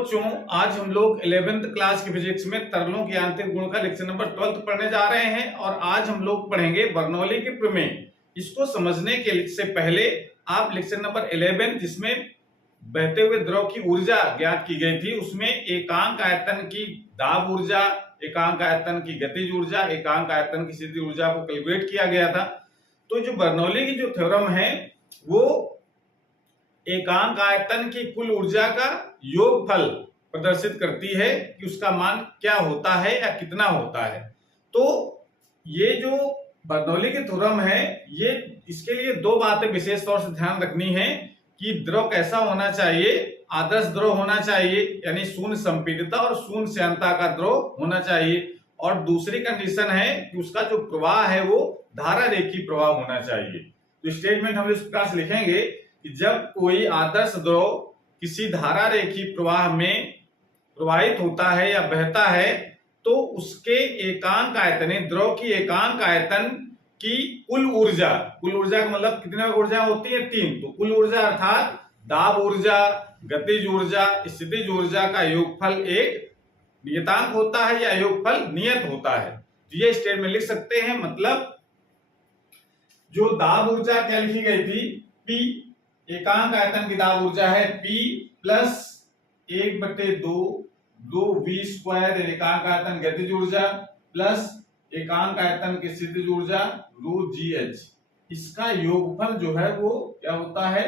बच्चों, आज हम लोग 11th क्लास की फिजिक्स में तरलों के यांत्रिक गुण का लेक्चर नंबर 12 पढ़ने जा रहे हैं और आज हम लोग पढ़ेंगे बर्नौली की प्रमेय। इसको समझने के से पहले आप लेक्चर नंबर 11 जिसमें बहते हुए द्रव की ऊर्जा ज्ञात की गई थी, उसमें एकांक आयतन की दाब ऊर्जा, एकांक आयतन की गतिज ऊर्जा, एकांक आयतन की स्थितिज ऊर्जा को कैलकुलेट किया गया था। तो जो बर्नौली की जो थ्योरम है वो एकांक आयतन की कुल ऊर्जा का योगफल प्रदर्शित करती है कि उसका मान क्या होता है या कितना होता है। तो ये जो बर्नौली की थ्योरम है, ये इसके लिए दो बातें विशेष तौर से ध्यान रखनी है कि द्रव कैसा होना चाहिए। आदर्श द्रव होना चाहिए, यानी शून्य संपीडितता और शून्य श्यानता का द्रव होना चाहिए। और दूसरी कंडीशन है कि उसका जो प्रवाह है वो धारा रेखीय प्रवाह होना चाहिए। तो स्टेटमेंट हम इस प्रकार से लिखेंगे कि जब कोई आदर्श द्रव किसी धारा रेखीय प्रवाह में प्रवाहित होता है या बहता है तो उसके एकांक आयतन, द्रव की एकांक आयतन की कुल ऊर्जा का मतलब कितने ऊर्जा होती है? 3। तो कुल ऊर्जा अर्थात दाब ऊर्जा, गतिज ऊर्जा, स्थितिज ऊर्जा का योगफल एक नियतांक होता है या योगफल नियत होता है। तो ये स्टेटमेंट लिख सकते हैं। मतलब जो दाब ऊर्जा क्या लिखी गई थी? P, एकांक आयतन की दाब ऊर्जा है P प्लस 1/2 V स्क्वायर एकांक आयतन गतिज ऊर्जा प्लस एकांक आयतन की स्थितिज ऊर्जा ρgh। इसका योगफल जो है वो क्या होता है?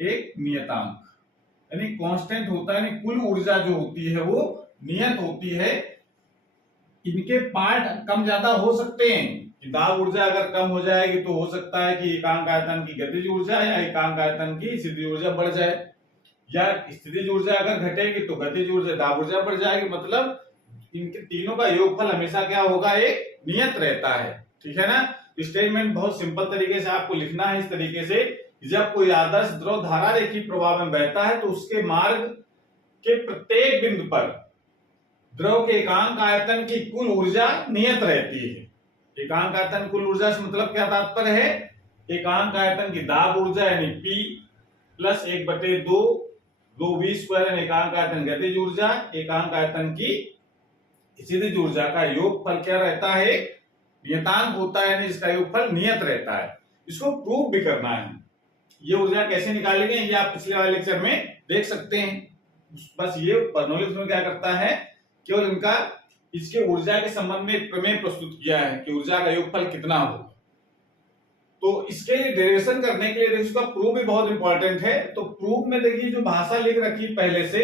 एक नियतांक, यानी कांस्टेंट होता है, यानी कुल ऊर्जा जो होती है वो नियत होती है। इनके पार्ट कम ज्यादा हो सकते हैं कि दाब ऊर्जा अगर कम हो जाएगी तो हो सकता है कि एकांक आयतन की गतिज ऊर्जा या एकांक आयतन की स्थितिज ऊर्जा बढ़ जाए, या स्थितिज ऊर्जा अगर घटेगी तो गतिज ऊर्जा, दाब ऊर्जा बढ़ जाएगी। मतलब इनके तीनों का योगफल हमेशा क्या होगा? एक नियत रहता है। ठीक है ना? स्टेटमेंट बहुत सिंपल तरीके से आपको लिखना है इस तरीके से, जब कोई आदर्श द्रव धारा रेखीय प्रवाह में बहता है तो उसके मार्ग के प्रत्येक बिंदु पर द्रव के एकांक आयतन की कुल ऊर्जा नियत रहती है। एकांक आयतन कुल ऊर्जा से मतलब क्या तात्पर्य है? एकांक आयतन की दाब ऊर्जा यानी P प्लस 1/2 V स्क्वायर एकांक आयतन गतिज ऊर्जा, एकांक आयतन की स्थितिज ऊर्जा का योगफल क्या रहता है? नियतांक होता है, यानी इसका योगफल नियत रहता है। इसको प्रूव भी करना है। ये ऊर्जा कैसे निकालेंगे ये आप पिछले वाले लेक्चर में देख सकते हैं। बस ये बर्नौली में क्या करता है, केवल इनका इसके ऊर्जा के संबंध में एक प्रमेय प्रस्तुत किया है कि ऊर्जा का योगफल कितना हो। तो इसके लिए डेरिवेशन करने के लिए इसका प्रूफ भी बहुत इंपॉर्टेंट है। तो प्रूफ में देखिए जो भाषा लिख रखी पहले से,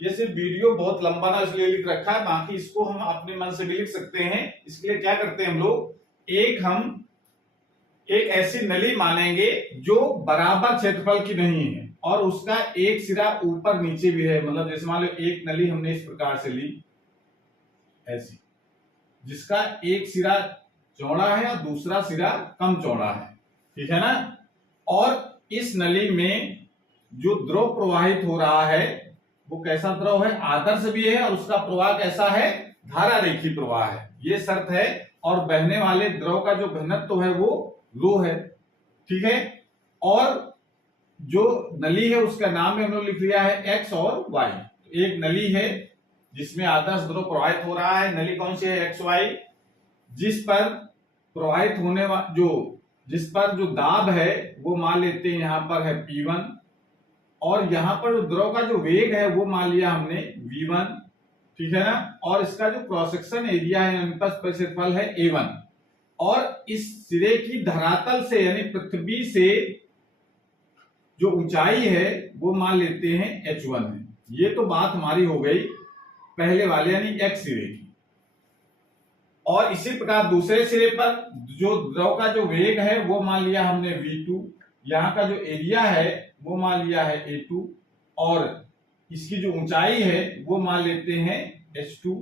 ये सिर्फ वीडियो बहुत लंबा ना इसलिए लिख रखा है, बाकी इसको हम अपने मन से भी लिख सकते हैं। इसके लिए क्या करते हैं हम लोग, हम एक ऐसी नली मानेंगे जो बराबर क्षेत्रफल की नहीं है और उसका एक सिरा ऊपर नीचे भी है। मतलब जैसे मान लो एक नली हमने इस प्रकार से ली ऐसी, जिसका एक सिरा चौड़ा है और दूसरा सिरा कम चौड़ा है। ठीक है ना? और इस नली में जो द्रव प्रवाहित हो रहा है वो कैसा द्रव है? आदर्श भी है और उसका प्रवाह कैसा है? धारा रेखीय प्रवाह है। ये शर्त है। और बहने वाले द्रव का जो घनत्व है वो रो है। ठीक है? और जो नली है उसका नाम में हम लोग लिख लिया है एक्स और वाई। एक नली है जिसमें आदर्श द्रव प्रवाहित हो रहा है। नली कौन सी है? X Y. जिस पर प्रवाहित होने जिस पर जो दाब है वो मान लेते हैं यहां पर है P1, और यहां पर जो द्रव का जो वेग है वो मान लिया हमने V1। ठीक है ना? और इसका जो क्रॉस सेक्शन एरिया है, अनुप्रस्थ क्षेत्रफल है A1, और इस सिरे की धरातल से यानी पृथ्वी से जो ऊंचाई है वो मान लेते हैं H1 है। ये तो बात हमारी हो गई पहले वाले यानी X सिरे की। और इसी प्रकार दूसरे सिरे पर जो द्रव का जो वेग है वो मान लिया हमने V2, यहाँ का जो एरिया है वो मान लिया है A2, और इसकी जो ऊंचाई है वो मान लेते हैं H2,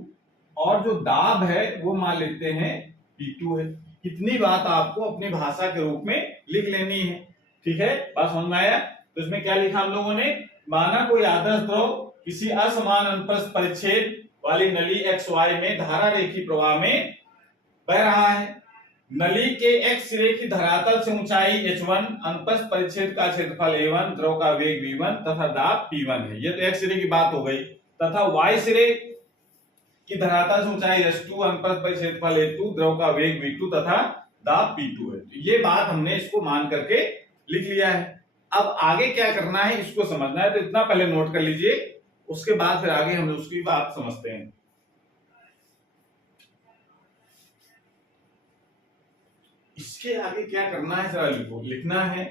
और जो दाब है वो मान लेते हैं P2 है। इतनी बात आपको अपनी भाषा के रूप में लिख लेनी है। ठीक है? बात समझ में आया? तो इसमें क्या लिखा हम लोगों ने? माना कोई आदर्श द्रव किसी असमान अनुप्रस्थ परिच्छेद वाली नली XY में धारा रेखीय प्रवाह में बह रहा है। नली के एक सिरे की धरातल से ऊंचाई h1, अनुप्रस्थ परिच्छेद का क्षेत्रफल a1, द्रव का वेग v1 तथा दाब p1 है। ये तो एक सिरे की बात हो गई। तथा y सिरे की धरातल से ऊंचाई s2 अनुप्रस्थ पर क्षेत्रफल a2 द्रव का वेग v2 तथा दाब p2 है। तो ये बात हमने इसको मान करके लिख लिया है। अब आगे क्या करना है इसको समझना है, तो इतना पहले नोट कर लीजिए, उसके बाद फिर आगे हम उसकी बात समझते हैं। इसके आगे क्या करना है जरा लिखो, लिखना है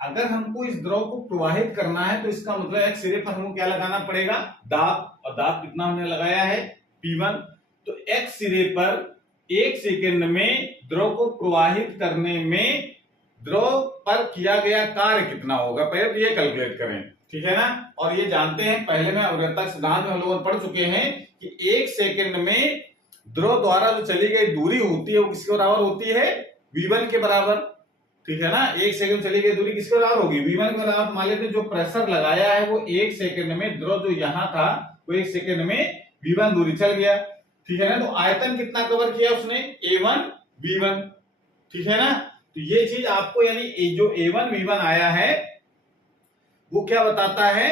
अगर हमको इस द्रव को प्रवाहित करना है तो इसका मतलब एक सिरे पर हमको क्या लगाना पड़ेगा, दाब, और दाब कितना हमने लगाया है, P1। तो एक सिरे पर 1 सेकंड में द्रव को प्रवाहित करने में द्रव पर किया गया कार्य कितना होगा, पहले ये कैलकुलेट करें, ठीक है ना। और ये जानते हैं, पहले में अवरोधक सिद्धांत में हम लोग पढ़ चुके हैं कि 1 सेकंड में द्रव द्वारा जो चली गई दूरी होती है वो किसके बराबर होती है, V1 के बराबर, ठीक है ना। 1 सेकंड चली गई दूरी किसके बराबर होगी, V1 के बराबर। मान लेते जो प्रेशर लगाया है वो 1 सेकंड में, द्रव जो यहां था वो 1 सेकंड में V1 दूरी चल गया, ठीक है ना। तो आयतन कितना कवर किया उसने, A1 V1, ठीक है ना। तो ये चीज आपको, यानी जो A1 V1 आया है वो क्या बताता है,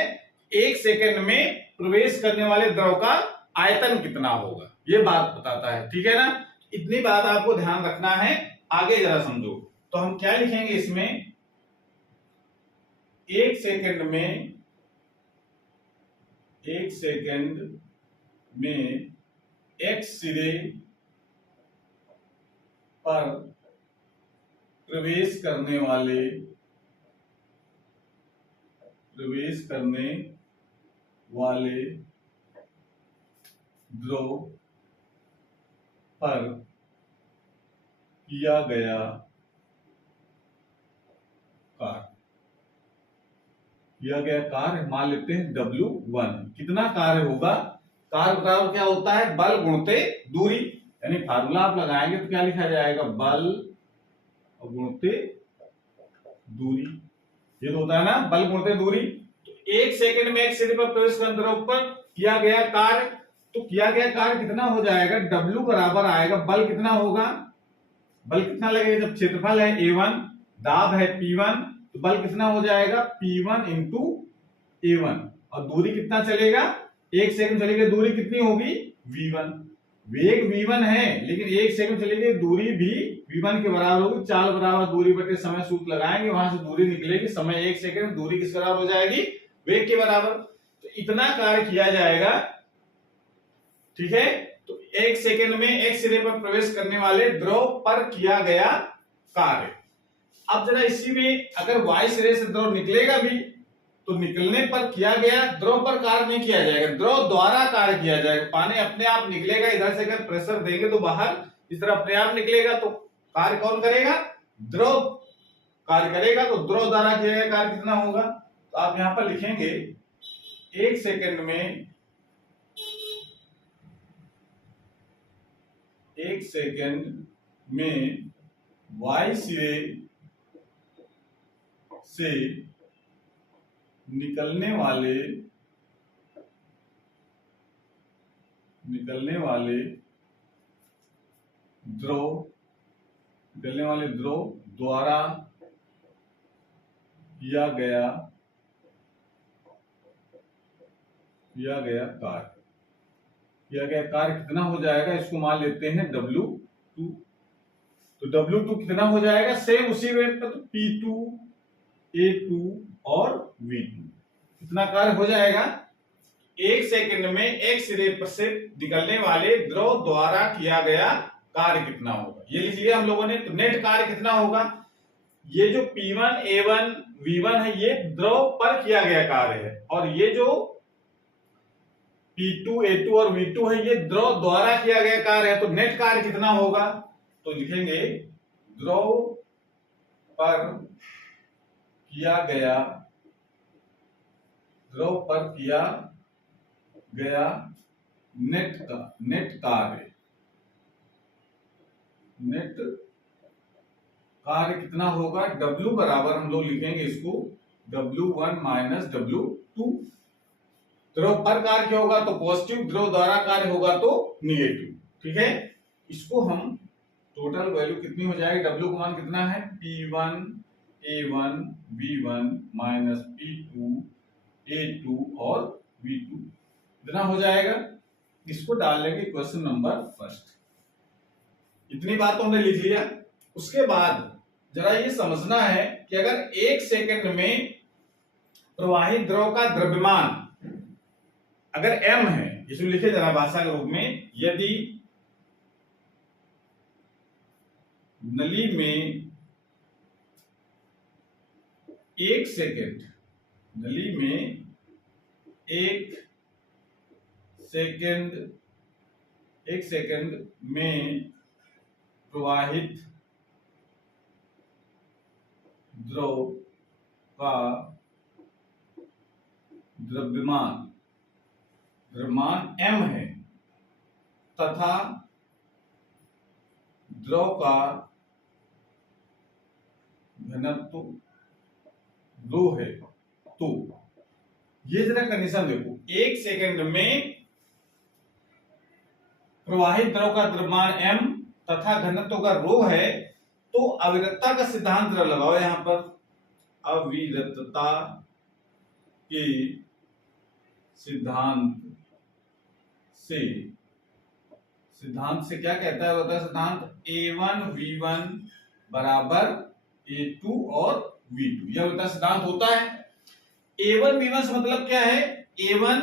1 सेकंड में प्रवेश करने वाले द्रव का आयतन कितना होगा, ये बात बताता है, ठीक है ना। इतनी बात आपको ध्यान रखना है। आगे जरा समझो, तो हम क्या लिखेंगे इसमें, 1 सेकंड में 1 सेकंड में x सिरे पर प्रवेश करने वाले द्रव पर किया गया कार्य मान लेते हैं W1। कितना कार्य होगा, कार्य बराबर क्या होता है, बल गुणते दूरी, यानी फार्मूला आप लगाएंगे तो क्या लिखा जाएगा, बल गुणते दूरी, ये तो होता है ना, बल गुणते दूरी। तो 1 सेकंड में 1 सिरे पर प्रवेश करने द्रव पर किया गया कार्य, तो किया गया कार्य कितना हो जाएगा, W बराबर आएगा, बल कितना होगा, बल कितना लगेगा, जब क्षेत्रफल है A1, दाब है P1, तो बल कितना हो जाएगा, P1 इंटू A1, और दूरी कितना चलेगा, 1 सेकंड चली गई दूरी कितनी होगी, V1। वेग V1 है लेकिन 1 सेकंड चली गई दूरी भी V1 के बराबर होगी। चाल बराबर दूरी बटे समय सूत्र लगाएंगे, वहां से दूरी निकलेगी, समय 1 सेकंड, दूरी किस बराबर हो जाएगी, वेग के बराबर। तो इतना कार्य किया जाएगा, ठीक है। तो 1 सेकंड में 1 सिरे पर प्रवेश करने वाले द्रव पर किया गया कार्य। अब जरा इसी में अगर y सिरे से द्रव निकलेगा भी तो निकलने पर किया गया, द्रव पर कार्य नहीं किया जाएगा, द्रव द्वारा कार्य किया जाएगा। पानी अपने आप निकलेगा, इधर से अगर प्रेशर देंगे तो बाहर इस तरह अपने आप निकलेगा, तो कार्य कौन करेगा, द्रव कार्य करेगा। तो द्रव द्वारा किया गया कार्य कितना होगा, तो आप यहां पर लिखेंगे 1 सेकंड में 1 सेकंड में y सिरे से निकलने वाले द्रव द्वारा किया गया कार्य कितना हो जाएगा, इसको मान लेते हैं W2। तो W2 कितना हो जाएगा, सेम उसी वेट पर, तो P2 A2 और V2 कितना कार्य हो जाएगा, 1 सेकंड में 1 सिरे पर से निकलने वाले द्रव द्वारा किया गया कार्य कितना होगा, ये लिख लिया हम लोगों ने। तो नेट कार्य कितना होगा, ये जो P1 A1 V1 है ये द्रव पर किया गया कार्य है, और ये जो P2 A2 और V2 है ये द्रव द्वारा किया गया कार्य है। तो नेट कार्य कितना होगा, तो लिखेंगे द्रव पर किया गया नेट कार्य कितना होगा, W बराबर हम लोग लिखेंगे इसको W1 माइनस W2। द्रव पर कार्य क्या होगा, तो पॉजिटिव, द्रव द्वारा कार्य होगा तो निगेटिव, ठीक है। इसको हम टोटल वैल्यू कितनी हो जाएगी, W का मान कितना है, P1 A1 V1 minus P2 A2 और V2। इतना हो जाएगा। इसको डाल लेंगे क्वेश्चन नंबर फर्स्ट। इतनी बात तो हमने लिख लिया। उसके बाद जरा ये समझना है कि अगर 1 सेकंड में प्रवाहित द्रव का द्रव्यमान अगर m है, इसमें लिखे जरा भाषा के रूप में, यदि नली में 1 सेकंड, नली में 1 सेकंड में प्रवाहित द्रव का द्रव्यमान m है तथा द्रव का घनत्व रो है, तो ये जरा कंडीशन देखो। 1 सेकंड में प्रवाहित द्रव का द्रव्यमान m तथा घनत्व का रो है, तो अविरतता का सिद्धांत जरा लगाओ यहां पर। अविरतता के सिद्धांत से क्या कहता है, होता है सिद्धांत A1V1 बराबर A2 और V2, यह होता सिद्धांत होता है। A1V1 से मतलब क्या है, A1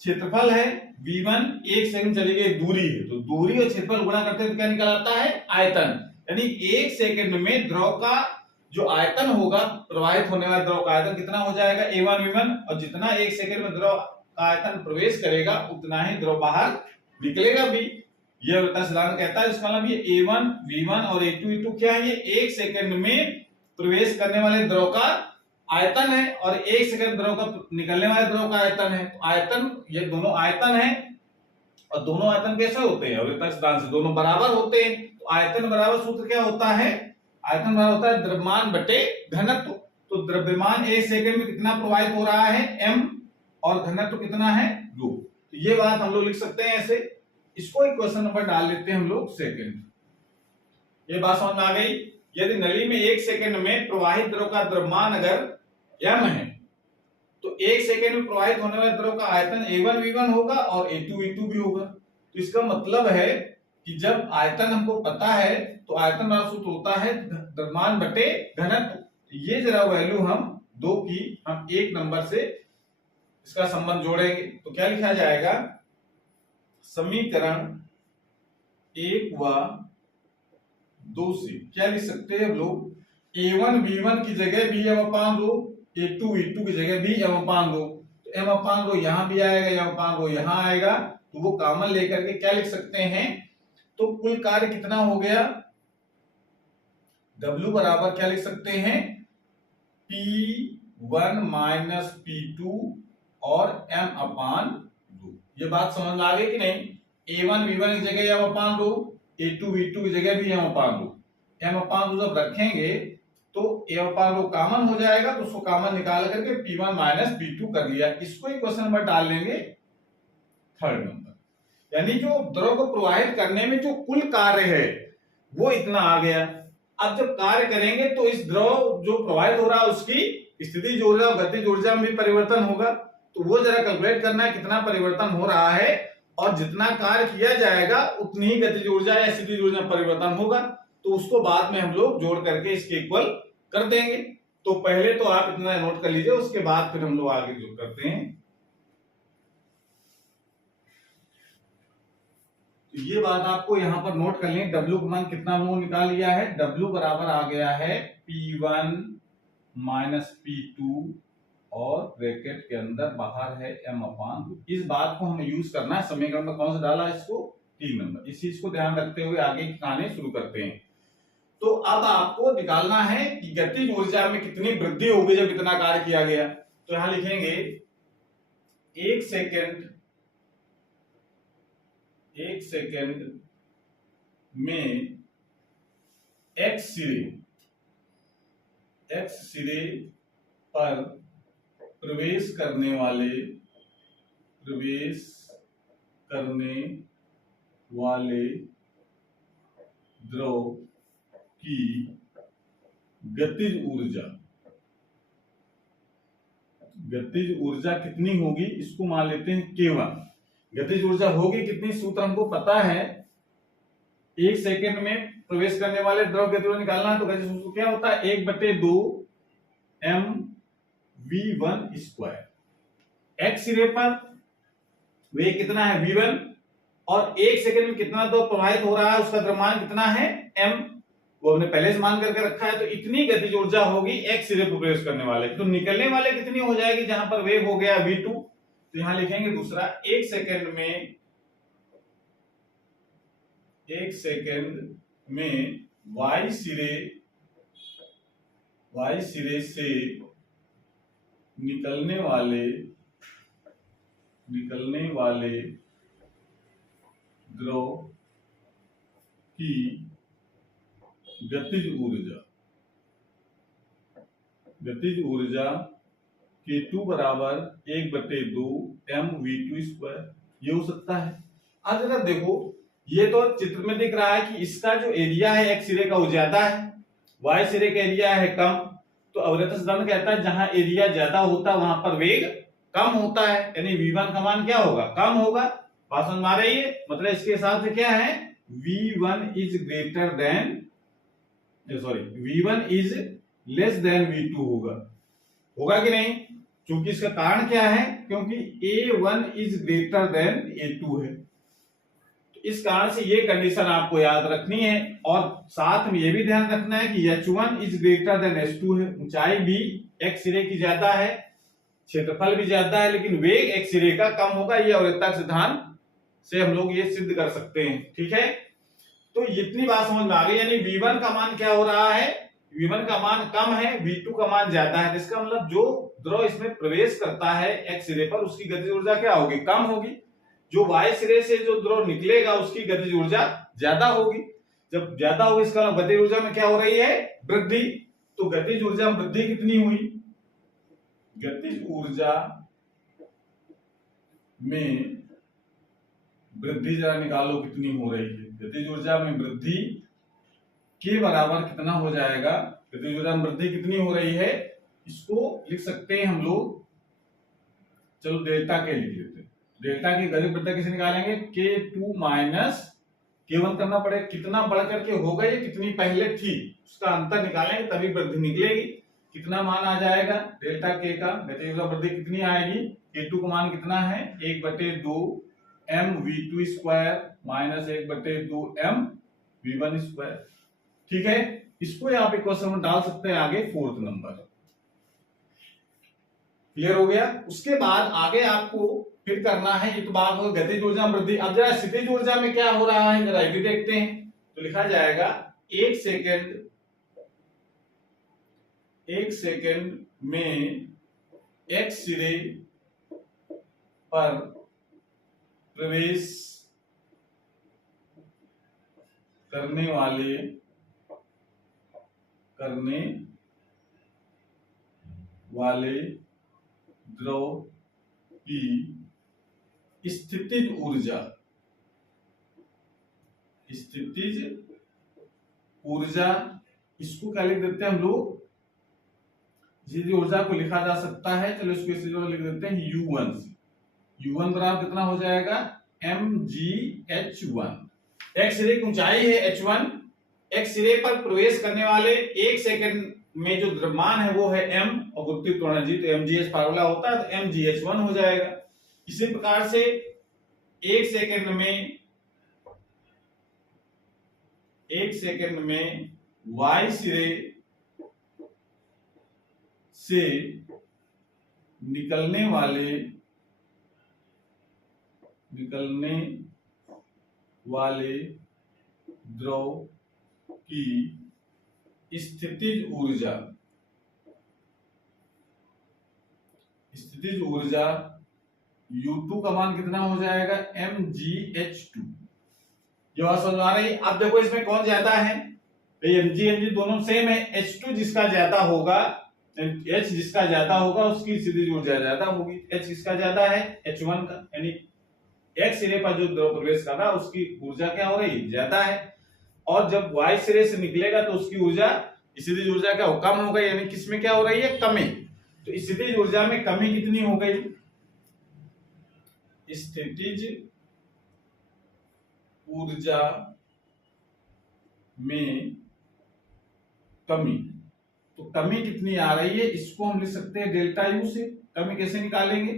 क्षेत्रफल है, V1 1 सेकंड चली गई दूरी है, तो दूरी और क्षेत्रफल गुणा करते हैं तो क्या निकल आता है, आयतन। यानी 1 सेकंड में द्रव का जो आयतन होगा, प्रवाहित होने वाले द्रव का आयतन कितना हो जाएगा, A1V1, और जितना 1 सेकंड में द्रव का आयतन प्रवेश करेगा उतना ही द्रव बाहर निकलेगा भी। यह वृत्त सिद्धांत कहता है। इसका मतलब ये A1V1 और A2V2 क्या है, ये 1 सेकंड में प्रवेश करने वाले द्रव का आयतन है और 1 सेकंड द्रव का निकलने वाले द्रव का आयतन है। तो आयतन, ये दोनों आयतन है, और दोनों आयतन कैसे होते हैं, वृत्त सिद्धांत से दोनों बराबर होते हैं। तो आयतन बराबर सूत्र क्या होता है, आयतन बराबर होता है द्रव्यमान बटे घनत्व। तो द्रव्यमान 1 सेकंड में कितना प्रवाहित हो रहा है, m, और घनत्व कितना है, रो। तो ये बात हम लोग लिख सकते हैं ऐसे। इसको एक क्वेश्चन नंबर डाल देते हैं हम लोग सेकंड। ये बात समझ में आ गई। यदि नली में 1 सेकंड में प्रवाहित द्रव का द्रव्यमान अगर m है, तो 1 सेकंड में प्रवाहित होने वाले द्रव का आयतन A1V1 होगा और A2V2 भी होगा। तो इसका मतलब है कि जब आयतन हमको पता है तो आयतन बराबर सूत्र होता है द्रव्यमान बटे घनत्व। ये जरा वैल्यू हम दो की हम 1 नंबर से इसका संबंध जोड़ेंगे तो क्या लिखा जाएगा, समीकरण 1 व 2 से क्या लिख सकते हैं हम लोग, A1V1 की जगह भी m/रो, A2V2 की जगह भी m/रो। तो m/रो यहां भी आएगा, m/रो यहां आएगा, तो वो कॉमन लेकर के क्या लिख सकते हैं, तो कुल कार्य कितना हो गया, W बराबर क्या लिख सकते हैं, P1 माइनस P2 और m/रो। ये बात समझ में आ गई कि नहीं। A1V1 की जगह m/रो, A2V2 की जगह भी m/रो। m/रो जब रखेंगे तो m/रो कॉमन हो जाएगा, तो उसको कॉमन निकाल करके P1 माइनस P2 कर लिया। इसको ही क्वेश्चन नंबर डाल लेंगे 3rd नंबर। यानी जो द्रव को प्रवाहित करने में जो कुल कार्य है वो इतना आ गया। अब जब कार्य करेंगे तो इस द्रव जो प्रवाहित हो रहा है उसकी स्थितिज ऊर्जा और गतिज ऊर्जा में भी परिवर्तन होगा, तो वो जरा कैलकुलेट करना है कितना परिवर्तन हो रहा है, और जितना कार्य किया जाएगा उतनी ही गतिज ऊर्जा या स्थितिज ऊर्जा में परिवर्तन होगा। तो उसको बाद में हम लोग जोड़ करके इसके इक्वल कर देंगे। तो पहले तो आप इतना नोट कर लीजिए, उसके बाद फिर हम लोग आगे जो करते हैं। तो ये बात आपको यहां पर नोट कर लें। W का मान कितना हम लोग निकाल लिया है, W बराबर आ गया है P1 माइनस P2 और ब्रैकेट के अंदर बाहर है m/रो। इस बात को हमें यूज करना है। समीकरण में कौन सा डाला है, इसको 3 नंबर। इस चीज को ध्यान रखते हुए आगे की कहानी शुरू करते हैं। तो अब आपको निकालना है कि गतिज ऊर्जा में कितनी वृद्धि होगी जब इतना कार्य किया गया। तो यहां लिखेंगे 1 सेकंड में x सिरे पर प्रवेश करने वाले द्रव की गतिज ऊर्जा गतिज ऊर्जा कितनी होगी, इसको मान लेते हैं K1। गतिज ऊर्जा होगी कितनी, सूत्र हमको पता है, 1 सेकंड में प्रवेश करने वाले द्रव गतिज ऊर्जा निकालना है। तो गतिज ऊर्जा क्या होता है, 1/2 mv1 स्क्वायर। x सिरे पर वेग कितना है v1, और 1 सेकंड में कितना द्रव प्रवाहित हो रहा है उसका द्रव्यमान कितना है m, वो हमने पहले से मान करके रखा है। तो इतनी गतिज ऊर्जा होगी x सिरे पर प्रवेश करने वाले। तो निकलने वाले कितनी हो जाएगी, जहां पर वेग हो गया v2, तो यहां लिखेंगे दूसरा, 1 सेकंड में y सिरे से निकलने वाले द्रव की गतिज ऊर्जा K2 बराबर 1/2 mv2 स्क्वायर, ये हो सकता है। अब अगर देखो, ये तो चित्र में दिख रहा है कि इसका जो एरिया है x सिरे का वो ज्यादा है, y सिरे का एरिया है कम। तो अवरक्त सिद्धांत कहता है जहां एरिया ज्यादा होता है वहां पर वेग कम होता है, यानी v1 का मान क्या होगा, कम होगा। बात समझ में आ रही है, मतलब इसके हिसाब से क्या है, v1 is less than v2 होगा कि नहीं। क्योंकि इसका कारण क्या है, क्योंकि a1 is greater than a2 है। तो इस कारण से ये कंडीशन आपको याद रखनी है, और साथ में ये भी ध्यान रखना है कि h1 is greater than h2 है। ऊंचाई भी x सिरे की ज्यादा है, क्षेत्रफल भी ज्यादा है, लेकिन वेग x सिरे का कम होगा। ये अवृत्तक सिद्धांत से हम लोग ये सिद्ध कर सकते हैं, ठीक है। तो इतनी बात समझ में आ गई, यानी v1 का मान क्या हो रहा है, v1 का मान कम है, v2 का मान ज्यादा है। इसका मतलब जो द्रव इसमें प्रवेश करता है x सिरे पर, उसकी गतिज ऊर्जा क्या होगी, कम होगी। जो y सिरे से जो द्रव निकलेगा उसकी गतिज ऊर्जा ज्यादा होगी। जब ज्यादा होगी इसका मतलब गतिज ऊर्जा में क्या हो रही है, वृद्धि। तो गतिज ऊर्जा में वृद्धि कितनी हुई, गतिज ऊर्जा में वृद्धि जरा निकालो कितनी हो रही है। गतिज ऊर्जा में वृद्धि के बराबर कितना हो जाएगा, गतिज ऊर्जा में वृद्धि कितनी हो रही है, इसको लिख सकते हैं हम लोग, चलो डेल्टा के लिख लेते हैं। डेल्टा की गतिज वृद्धि कैसे निकालेंगे, K2 माइनस K1 करना पड़ेगा, कितना बढ़ करके हो गई, कितनी पहले थी, उसका अंतर निकालेंगे तभी वृद्धि निकलेगी। कितना मान आ जाएगा डेल्टा K का, गतिज ऊर्जा वृद्धि कितनी आएगी, K2 का मान कितना है 1/2 mv2 square minus 1/2 mv1 square, ठीक है। इसको यहाँ पे क्वेश्चन में डाल सकते हैं आगे 4th नंबर। क्लियर हो गया। उसके बाद आगे आपको फिर करना है, ये तो बात हो गतिज ऊर्जा में वृद्धि। अब जरा स्थितिज ऊर्जा में क्या हो रहा है जरा ये देखते हैं। तो लिखा जाएगा 1 सेकंड में x सिरे पर प्रवेश करने वाले द्रव की स्थितिज ऊर्जा, इसको क्या लिख देते हैं हम लोग, स्थितिज ऊर्जा को लिखा जा सकता है, चलो इसको स्थितिज ऊर्जा लिख देते हैं U1 से। U1 बराबर कितना हो जाएगा mgh1। x सिरे की ऊंचाई है h1, x सिरे पर प्रवेश करने वाले 1 सेकंड में जो द्रव्यमान है वो है m, और गुरुत्वाकर्षण एनर्जी तो mgh फार्मूला होता है, तो mgh1 हो जाएगा। इसी प्रकार से 1 सेकंड में y सिरे से निकलने वाले द्रव की स्थितिज ऊर्जा U2 का मान कितना हो जाएगा mgh2। ये बात समझ आ रही है। अब देखो इसमें कौन ज्यादा है, mg दोनों सेम है, h2 जिसका ज्यादा होगा, h जिसका ज्यादा होगा उसकी स्थितिज ऊर्जा ज्यादा होगी। h किसका ज्यादा है, h1 का, यानी x सिरे पर जो द्रव प्रवेश कर रहा है उसकी ऊर्जा क्या हो रही है, ज्यादा है। और जब y सिरे से निकलेगा तो उसकी ऊर्जा, स्थितिज ऊर्जा क्या हो, कम होगा, यानी किसमें क्या हो रही है, कमी। तो स्थितिज ऊर्जा में कमी कितनी हो गई, स्थितिज ऊर्जा में कमी, तो कमी कितनी आ रही है, इसको हम लिख सकते हैं डेल्टा यू से। कमी कैसे निकालेंगे,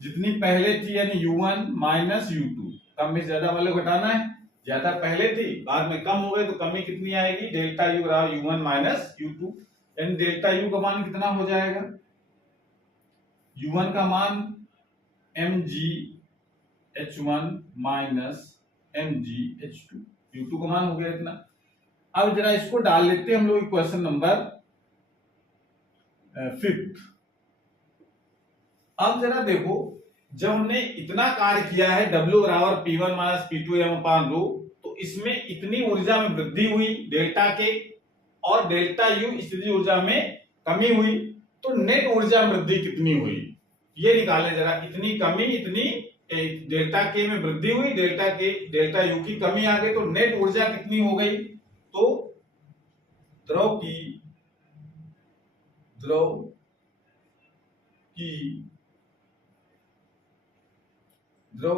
जितनी पहले थी यानी U1 माइनस U2, कम में ज्यादा वाले घटाना है, ज्यादा पहले थी बाद में कम हो गए तो कमी कितनी आएगी, डेल्टा यू रहा U1 माइनस U2, यानी डेल्टा यू का मान कितना हो जाएगा, U1 का मान mgH1 माइनस mgH2, U2 का मान हो गया इतना। अब जरा इसको डाल लेते हैं हम लोग क्वेश्चन नंबर 5। अब जरा देखो, जब हमने इतना कार्य किया है W बराबर P1 माइनस P2 m/ρ, तो इसमें इतनी ऊर्जा में वृद्धि हुई डेल्टा के, और डेल्टा यू स्थितिज ऊर्जा में कमी हुई, तो नेट ऊर्जा में वृद्धि कितनी हुई ये निकालें जरा। इतनी कमी, इतनी डेल्टा के में वृद्धि हुई, डेल्टा यू की कमी आ गई, तो नेट ऊर्जा कितनी हो गई, तो द्रव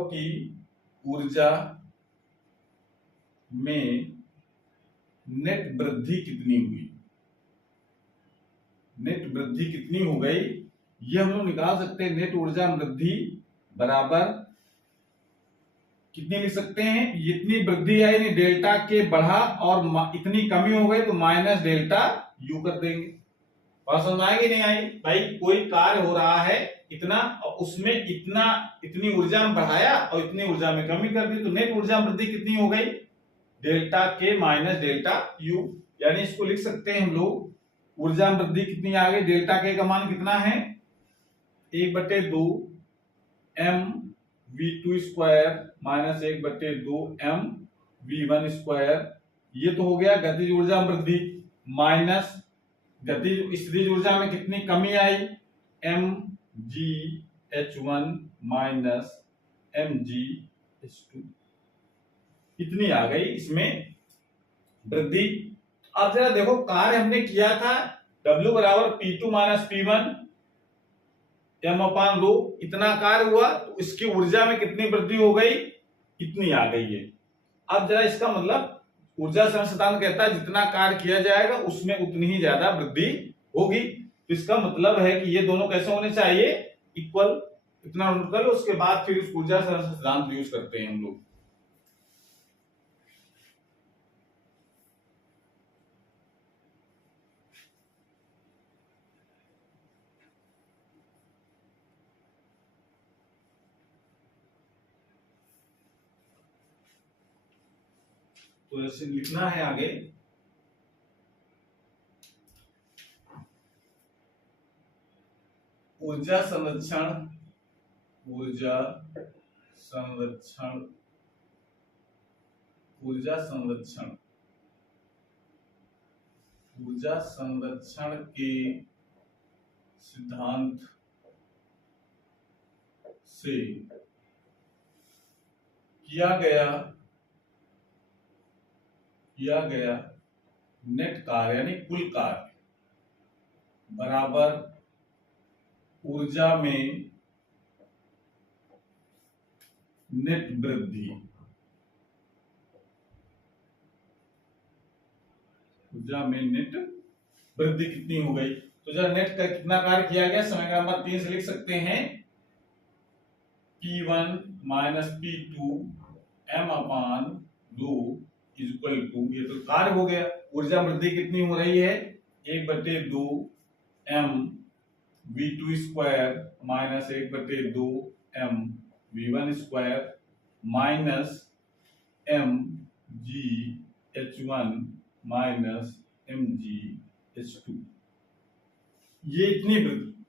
की ऊर्जा में नेट वृद्धि कितनी हुई, नेट वृद्धि कितनी हो गई, ये हम लोग निकाल सकते हैं। नेट ऊर्जा वृद्धि बराबर कितनी लिख सकते हैं, इतनी वृद्धि है यानी डेल्टा के बढ़ा और इतनी कमी हो गई तो माइनस डेल्टा यू कर देंगे। बात समझ आएगी नहीं आई भाई, कोई कार्य हो रहा है इतना और उसमें इतनी ऊर्जा में बढ़ाया और इतनी ऊर्जा में कमी कर दी, तो नेट ऊर्जा वृद्धि कितनी हो गई, डेल्टा के माइनस डेल्टा यू, यानी इसको लिख सकते हैं हम लोग, ऊर्जा वृद्धि कितनी आ गई, डेल्टा के का मान कितना है 1/2 m v2 square minus 1/2 m v1 square, ये तो हो गया गतिज ऊर्जा वृद्धि, माइनस गतिज स्थितिज ऊर्जा में कितनी कमी आई mgH1 माइनस mgH2, इतनी आ गई इसमें वृद्धि। अब जरा देखो, कार्य हमने किया था W बराबर P2 माइनस P1 m/ρ, इतना कार्य हुआ तो इसकी ऊर्जा में कितनी वृद्धि हो गई, इतनी आ गई है। अब जरा इसका मतलब ऊर्जा संरक्षण सिद्धांत कहता है जितना कार्य किया जाएगा उसमें उतनी ही ज्यादा वृद्धि होगी, तो इसका मतलब है कि ये दोनों कैसे होने चाहिए, इक्वल। इतना नोट कर लो, उसके बाद फिर उस ऊर्जा संरक्षण सिद्धांत यूज करते हैं हम लोग। तो ऐसे लिखना है आगे, ऊर्जा संरक्षण के सिद्धांत से किया गया नेट कार्य यानी कुल कार्य बराबर ऊर्जा में नेट वृद्धि, ऊर्जा में नेट वृद्धि कितनी हो गई। तो जरा नेट का कितना कार्य किया गया, समीकरण नंबर 3 से लिख सकते हैं P1 minus P2 m/ρ equal to, ये तो कार्य हो गया, ऊर्जा वृद्धि कितनी हो रही है 1/2 m v2 square minus 1/2 m v1 square minus mgH1 minus mgH2, ये इतनी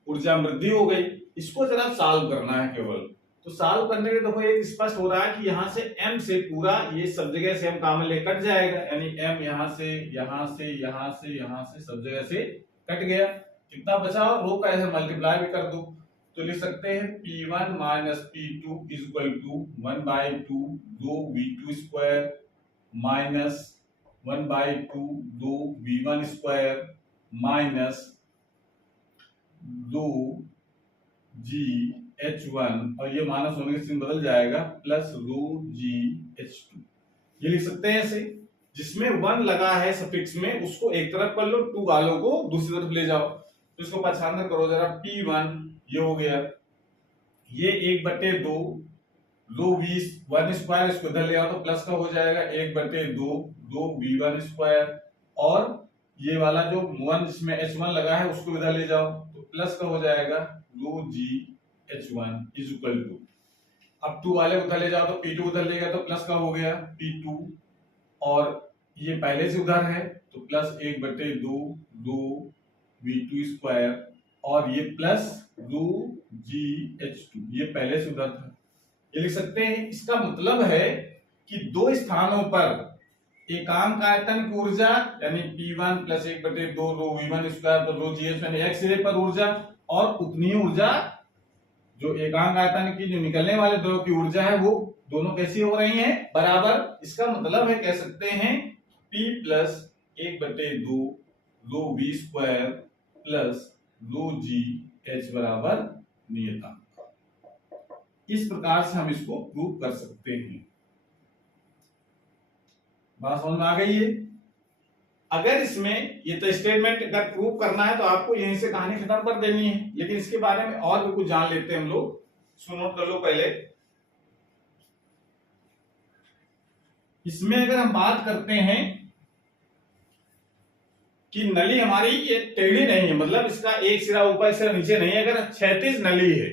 ऊर्जा वृद्धि हो गई। इसको जरा सॉल्व करना है केवल, तो सॉल्व करने के देखो एक स्पष्ट हो रहा है कि यहाँ से m से पूरा ये सब जगह से m कॉमन ले कट जाएगा, यानी m यहाँ से यहाँ से यहाँ से यहाँ से सब जगह से कट गया, कितना बचा, और रो का ऐसे मल्टीप्लाई भी कर दो, तो लिख सकते हैं P1 minus P2 equal to 1/2 2 V2 square minus 1/2 2 V1 square minus rho g H1 और ये माइनस होने के चिन्ह बदल जाएगा प्लस रो जी H2। ये लिख सकते हैं ऐसे, जिसमें 1 लगा है सफिक्स में उसको एक तरफ कर लो, 2 वालों को दूसरी तरफ ले जाओ। तो इसको पक्षांतर करो जरा, P1 ये हो गया, ये 1/2 रो V1 स्क्वायर, इसको इधर ले आओ तो प्लस का हो जाएगा 1/2 रो V1 स्क्वायर, और ये वाला जो 1 जिसमें H1 लगा है उसको इधर ले जाओ तो प्लस का हो जाएगा रो g H1 is equal to, अब 2 वाले को उधर ले जाओ तो P2 उधर ले गया तो प्लस का हो गया P2, और ये पहले से उधर है तो प्लस 1/2 रो V2 स्क्वायर, और ये प्लस रो जी H2 ये पहले से उधर था। ये लिख सकते हैं, इसका मतलब है कि दो स्थानों पर एकांक आयतन की ऊर्जा यानी P1 plus 1/2 rho V1 square तो रो जी H1 एक सिरे पर ऊर्जा, और उतनी ऊर्जा जो एकांक आयतन की जो निकलने वाले द्रव की ऊर्जा है वो दोनों कैसी हो रही हैं, बराबर। इसका मतलब है कह सकते हैं P plus 1/2 rho V square plus rho g H बराबर नियतांक। इस प्रकार से हम इसको प्रूव कर सकते हैं। बात समझ में आ गई है? अगर इसमें ये तो स्टेटमेंट अगर प्रूव करना है तो आपको यहीं से कहानी खत्म कर देनी है, लेकिन इसके बारे में और भी कुछ जान लेते हैं हम लोग। इसको नोट कर लो पहले। इसमें अगर हम बात करते हैं कि नली हमारी ये टेढ़ी नहीं है, मतलब इसका एक सिरा ऊपर सिरा नीचे नहीं है, अगर क्षैतिज नली है,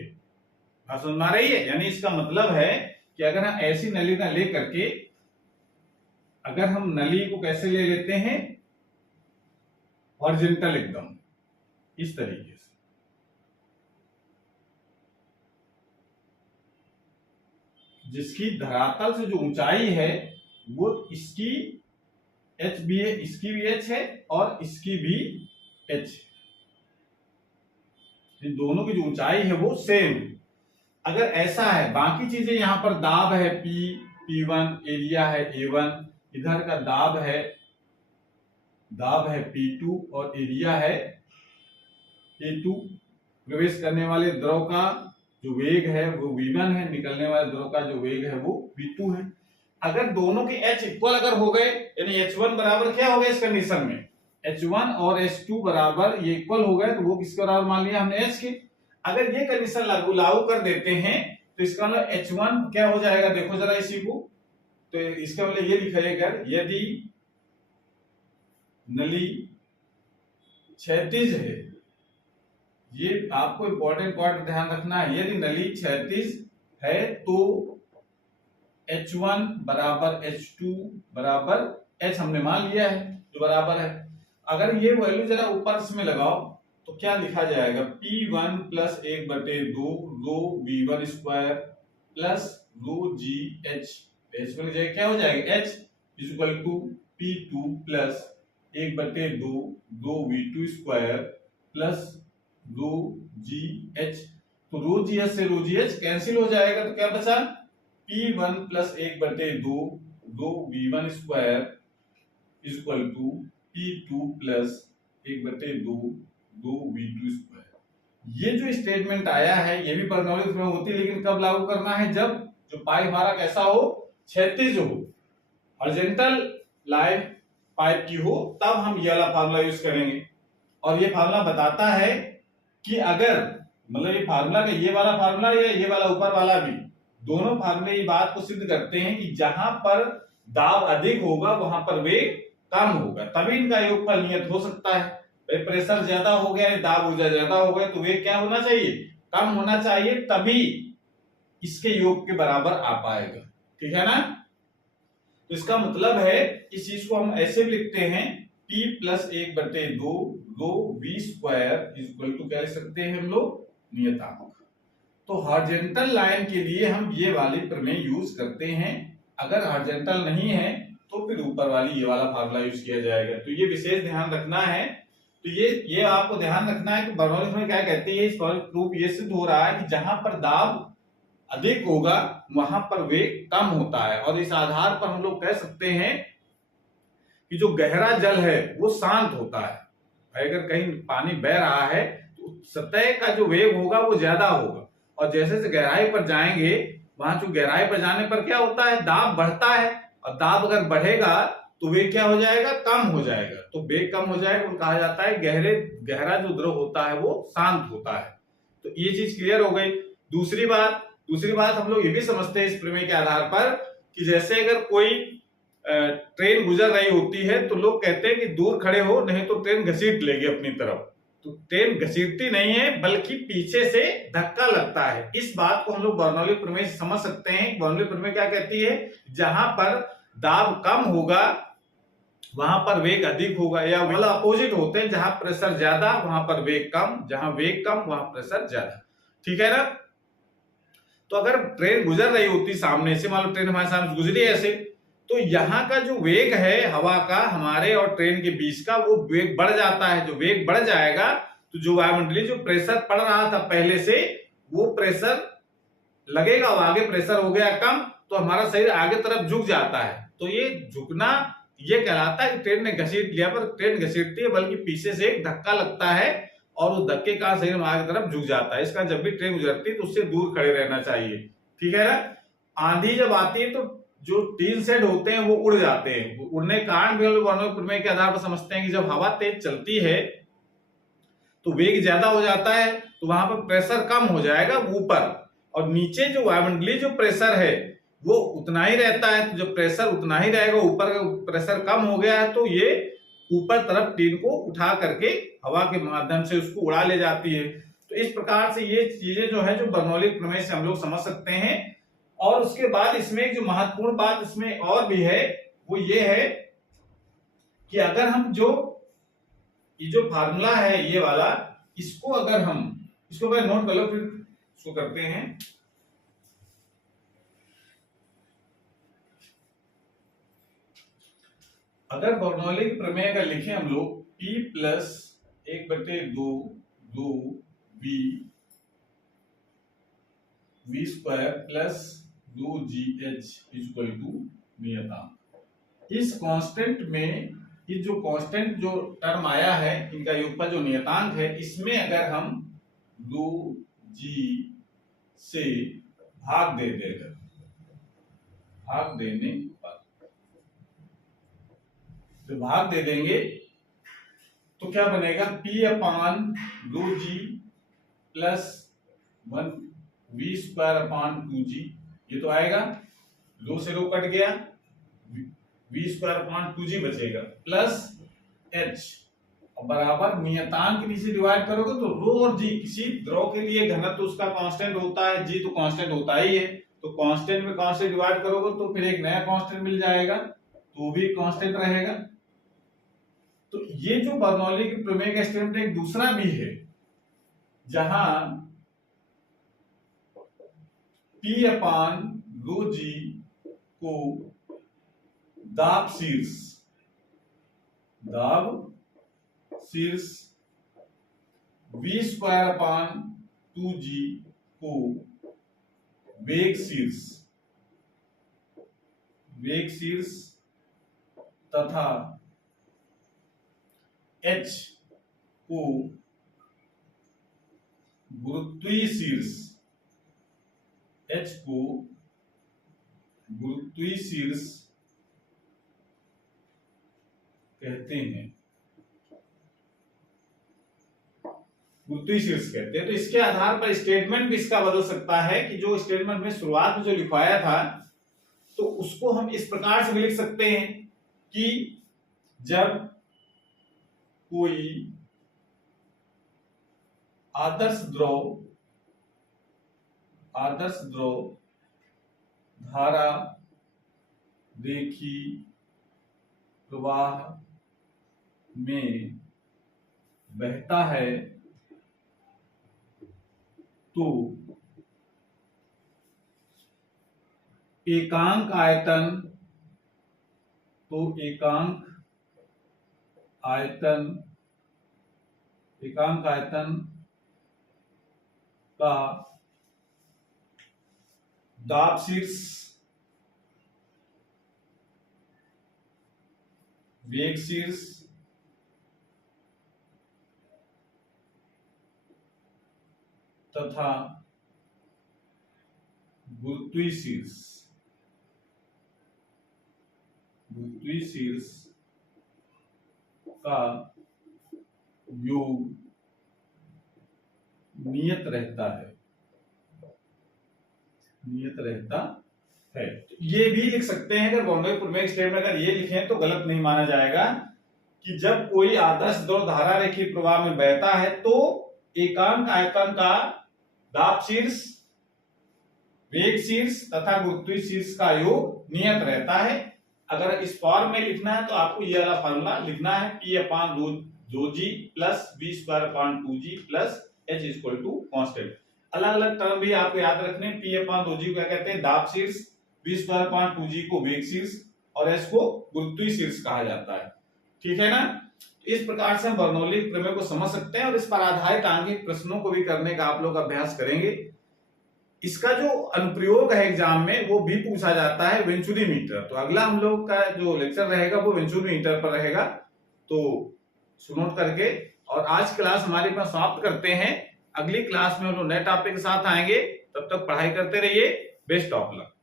आप समझ में आ रही है? यानी इसका मतलब है कि अगर हम ऐसी नली का ले करके, अगर हम नली को कैसे ले लेते हैं, हॉरिजॉन्टल एकदम इस तरीके से, जिसकी धरातल से जो ऊंचाई है वो इसकी h भी है, इसकी भी h है और इसकी भी h, इन दोनों की जो ऊंचाई है वो सेम। अगर ऐसा है, बाकी चीजें यहां पर दाब है P1, एरिया है A1, इधर का दाब है P2 और एरिया है A2, प्रवेश करने वाले द्रव का जो वेग है वो V1 है, निकलने वाले द्रव का जो वेग है वो V2 है। अगर दोनों के H इक्वल अगर हो गए, यानी H1 बराबर क्या हो गया इस कंडीशन में, H1 और H2 बराबर ये इक्वल हो गए, तो वो किसके बराबर मान लिया हमने, H के। अगर ये कंडीशन लागू कर देते हैं तो इसका मतलब H1 क्या हो जाएगा, देखो जरा इसी को, तो इसका मतलब ये लिखिएगा, यदि नली क्षैतिज है, ये आपको इंपॉर्टेंट पॉइंट ध्यान रखना है, यदि नली क्षैतिज है तो H1 बराबर H2 बराबर H हमने मान लिया है जो बराबर है। अगर ये वैल्यू जरा ऊपर इसमें लगाओ तो क्या लिखा जाएगा, P1 plus 1/2 rho V1 square plus rho g H, H में क्या हो जाएगा, H is equal to P2 plus 1/2 rho V2 square plus rho g H। तो रो जी H से रो जी H कैंसिल हो जाएगा, तो क्या बचा, P1 plus 1/2 rho V1 square is equal to P2 plus 1/2 rho V2 square. ये जो statement आया है ये भी बर्नौली में होती है, लेकिन कब लागू करना है, जब जो पाइप हमारा कैसा हो, क्षैतिज हो, हॉरिजॉन्टल लाइन पाइप की हो, तब हम ये वाला फार्मूला यूज करेंगे। और ये फार्मूला बताता है कि अगर, मतलब ये फार्मूला नहीं, ये वाला फार्मूला या ये वाला ऊपर वाला भी, दोनों फार्मूले ये बात को सिद्ध करते हैं कि जहां पर दाब अधिक होगा वहां पर वेग कम होगा, तभी इनका योगफल नियत हो सकता है। प्रेशर ज्यादा हो गया, दाब ऊर्जा ज्यादा हो गया, तो वेग क्या होना चाहिए, कम होना चाहिए, तभी इसके योग के बराबर आ पाएगा। ठीक है ना? तो इसका मतलब है इस चीज को हम ऐसे भी लिखते हैं, P plus 1/2 rho V square is equal to क्या लिख सकते हैं हम लोग, नियतांक। तो हॉरिजॉन्टल लाइन के लिए हम ये वाली प्रमेय यूज करते हैं, अगर हॉरिजॉन्टल नहीं है तो फिर ऊपर वाली ये वाला फार्मूला यूज किया जाएगा। तो ये विशेष ध्यान रखना है। तो ये आपको ध्यान रखना है कि बर्नौली में क्या कहते हैं, इस प्रूफ ये सिद्ध हो रहा है कि जहां पर दाब अधिक होगा वहां पर वेग कम होता है, और इस आधार पर हम लोग कह सकते हैं कि जो गहरा जल है वो शांत होता है। अगर कहीं पानी बह रहा है तो सतह का जो वेग होगा वो ज्यादा होगा, और जैसे जैसे गहराई पर जाएंगे वहां जो गहराई पर जाने पर क्या होता है, दाब बढ़ता है, और दाब अगर बढ़ेगा तो वेग क्या हो जाएगा, कम हो जाएगा। तो वेग कम हो जाएगा तो कहा जाता है गहरा जो द्रव होता है वो शांत होता है। तो ये चीज क्लियर हो गई। दूसरी बात हम लोग ये भी समझते हैं इस प्रमेय के आधार पर कि जैसे अगर कोई ट्रेन गुजर रही होती है तो लोग कहते हैं कि दूर खड़े हो नहीं तो ट्रेन घसीट लेगी अपनी तरफ। तो ट्रेन घसीटती नहीं है बल्कि पीछे से धक्का लगता है। इस बात को हम लोग बर्नौली प्रमेय से समझ सकते हैं। बर्नौली प्रमेय क्या कहती है, जहां पर दाब कम होगा वहां पर वेग अधिक होगा, या वाला अपोजिट होते हैं, जहां प्रेशर ज्यादा वहां पर वेग कम, जहां वेग कम वहां प्रेशर ज्यादा। ठीक है ना। तो अगर ट्रेन गुजर रही होती सामने से, मान लो ट्रेन हमारे सामने गुजरी ऐसे, तो यहाँ का जो वेग है हवा का हमारे और ट्रेन के बीच का, वो वेग बढ़ जाता है। जो वेग बढ़ जाएगा तो जो वायुमंडलीय जो प्रेशर पड़ रहा था पहले से, वो प्रेशर लगेगा, और आगे प्रेशर हो गया कम, तो हमारा शरीर आगे तरफ झुक जाता है। तो ये झुकना ये कहलाता है कि ट्रेन ने घसीट लिया, पर ट्रेन घसीटती है बल्कि पीछे से एक धक्का लगता है, और उस धक्के का शरीर आगे तरफ झुक जाता है। इसका जब भी ट्रेन गुजरती है तो उससे दूर खड़े रहना चाहिए। ठीक है ना। आंधी जब आती है तो जो टीन शेड होते हैं वो उड़ जाते हैं। उड़ने के कारण भी हम लोग बर्नौली प्रमेय के आधार पर समझते हैं कि जब हवा तेज चलती है तो वेग ज्यादा हो जाता है, तो वहां पर प्रेशर कम हो जाएगा ऊपर, और नीचे जो वायुमंडलीय जो प्रेशर है वो उतना ही रहता है। तो जब प्रेशर उतना ही रहेगा, ऊपर का प्रेशर कम हो गया है, तो ये ऊपर तरफ टीन को उठा करके हवा के माध्यम से उसको उड़ा ले जाती है। तो इस प्रकार से ये चीजें जो है जो बर्नौली प्रमेय से हम लोग समझ सकते हैं। और उसके बाद इसमें एक जो महत्वपूर्ण बात इसमें और भी है वो ये है कि अगर हम ये जो फार्मूला है ये वाला, इसको अगर नोट कर लो, फिर इसको करते हैं। अगर बर्नौली के प्रमेय का लिखें हम लोग, P plus 1/2 v square plus 2gh equal to नियतांक। इस कांस्टेंट में ये जो कांस्टेंट जो टर्म आया है इनका योगफल जो नियतांक है, इसमें अगर हम 2g से भाग दे देगा, भाग देने पर तो भाग दे देंगे तो क्या बनेगा, P/2g plus 1 v square upon 2g। ये तो आएगा, रो से रो कट गया, v स्क्वायर अपॉन 2g बचेगा, प्लस h और बराबर नियतांक नीचे डिवाइड करोगे तो रो और g, किसी द्रव के लिए घनत्व उसका कांस्टेंट होता है, g तो कांस्टेंट होता ही है, तो कांस्टेंट में कांस्टेंट डिवाइड करोगे तो फिर एक नया कांस्टेंट मिल जाएगा, तो भी कांस्टेंट रहेगा। तो ये जो बर्नौली के प्रमेय का स्टेटमेंट एक दूसरा भी है, जहां P/ρg को दाब शीर्ष v स्क्वायर अपॉन 2g को वेग शीर्ष तथा h को गुरुत्वीय शीर्ष कहते हैं, गुरुत्वीय शीर्ष कहते हैं। तो इसके आधार पर स्टेटमेंट भी इसका बदल सकता है कि जो स्टेटमेंट में शुरुआत में जो लिखवाया था तो उसको हम इस प्रकार से भी लिख सकते हैं कि जब कोई आदर्श द्रव धारा रेखी प्रवाह में बहता है तो एकांक आयतन का दाब शीर्ष वेग शीर्ष तथा गुरुत्वीय शीर्ष का योग नियत रहता है। ये भी लिख सकते हैं, अगर बाउंड्री प्रमेय स्टेटमेंट अगर ये लिखें तो गलत नहीं माना जाएगा कि जब कोई आदर्श द्रव धारा रेखीय प्रवाह में बहता है तो एकांक आयतन का दाब शीर्ष, वेग शीर्ष तथा गुरुत्वीय शीर्ष का योग नियत रहता है। अगर इस फॉर्म में लिखना है तो आपको ये वाला फार्मूला लिखना है, P/2G plus V²/2G plus H equal to constant. अलग अलग टर्म भी आपको याद रखने, P/2G को क्या कहते हैं, दाब शीर्ष, V²/2G को वेग शीर्ष और H को गुरुत्वीय शीर्ष कहा जाता है। ठीक है ना। इस प्रकार से हम बर्नौली प्रमेय को समझ सकते हैं और इस पर आधारित आंकिक प्रश्नों को भी करने का आप लोग अभ्यास करेंगे। इसका जो अनुप्रयोग है एग्जाम में वो भी पूछा जाता है वेंचुरी मीटर। तो अगला हम लोग का जो लेक्चर रहेगा वो वेंचुरी मीटर पर रहेगा, तो नोट करके। और आज क्लास हमारे पास समाप्त करते हैं। अगली क्लास में हम लोग नए टॉपिक के साथ आएंगे, तब तक पढ़ाई करते रहिए। Best of luck.